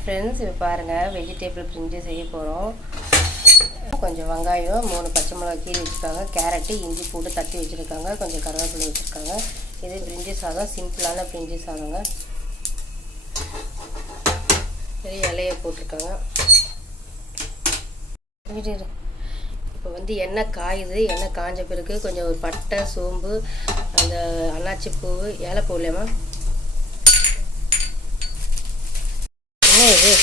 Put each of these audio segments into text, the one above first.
Friends இப்போ பாருங்கள் vegetable பிரிஞ்சு செய்ய போகிறோம் கொஞ்சம் வெங்காயம் மூணு பச்சை மிளகா கீழே வச்சுருக்காங்க. கேரட்டு இஞ்சி பூண்டு தட்டி வச்சுருக்காங்க. கொஞ்சம் கருவேப்பிலை வச்சுருக்காங்க. இது பிரிஞ்சு சாதம் சிம்பிளான பிரிஞ்சு சாதங்க. பெரிய இலையை போட்டிருக்காங்க. இப்போ வந்து எண்ணெய் காயுது. எண்ணெய் காஞ்ச பிறகு கொஞ்சம் ஒரு பட்டை சோம்பு அந்த அன்னாச்சி பூ ஏலப்பூ இல்லையம்மா என்ன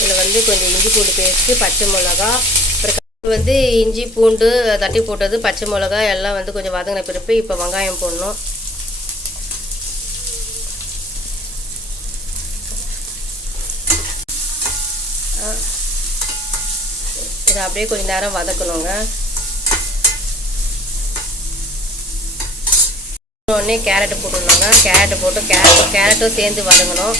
இதில் வந்து கொஞ்சம் இஞ்சி பூண்டு பேஸ்ட்டு பச்சை மிளகா அப்புறம் வந்து இஞ்சி பூண்டு தட்டி போட்டது பச்சை மிளகா எல்லாம் வந்து கொஞ்சம் வதங்கின பிறப்பு இப்போ வெங்காயம் போடணும். இதை அப்படியே கொஞ்சம் நேரம் வதக்கணுங்க. உடனே கேரட்டு போட்டுடணுங்க. கேரட்டு போட்டு கேரட் கேரட்டும் சேர்ந்து வதங்கணும்.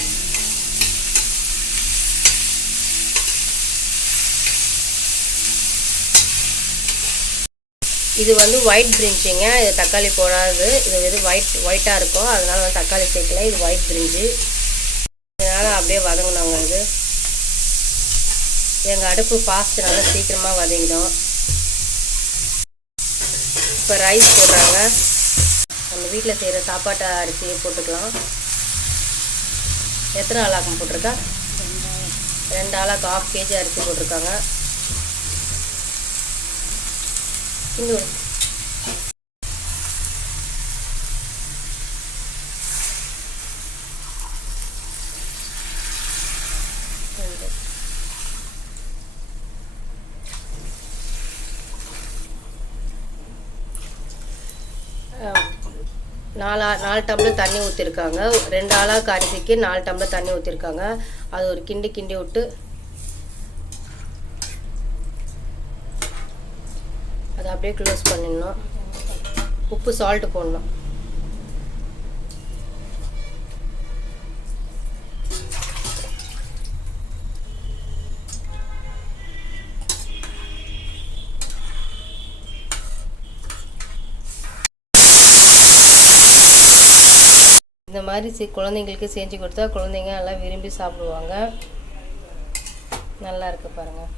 இது வந்து ஒயிட் பிரிஞ்சிங்க இது தக்காளி போடாது. இது வந்து ஒயிட் ஒயிட்டாக இருக்கும். அதனால வந்து தக்காளி சேர்க்கல. இது ஒயிட் பிரிஞ்சு இதனால் அப்படியே வதங்கினாங்க இது எங்கள் அடுப்பு ஃபாஸ்ட்டு நல்லா சீக்கிரமாக வதங்கிடும். இப்போ ரைஸ் போடுறாங்க. நம்ம வீட்டில் செய்கிற சாப்பாட்டு அரிசியை போட்டுக்கலாம். எத்தனை ஆளாக்கம் போட்டிருக்கா? ரெண்டு ஆளாக்கு? ஆஃப் கேஜி அரிசி போட்டிருக்காங்க. கிண்டி நாலா நாலு டம்ளர் தண்ணி ஊற்றிருக்காங்க ரெண்டு ஆளாக அரிசிக்கு நாலு டம்ளர் தண்ணி ஊற்றிருக்காங்க அது ஒரு கிண்டி கிண்டி விட்டு அப்படியே க்ளோஸ் பண்ணிடணும். உப்பு சால்ட்டு போடணும். இந்த மாதிரி குழந்தைங்களுக்கு செஞ்சு கொடுத்தா குழந்தைங்க நல்லா விரும்பி சாப்பிடுவாங்க. நல்லா இருக்கு பாருங்கள்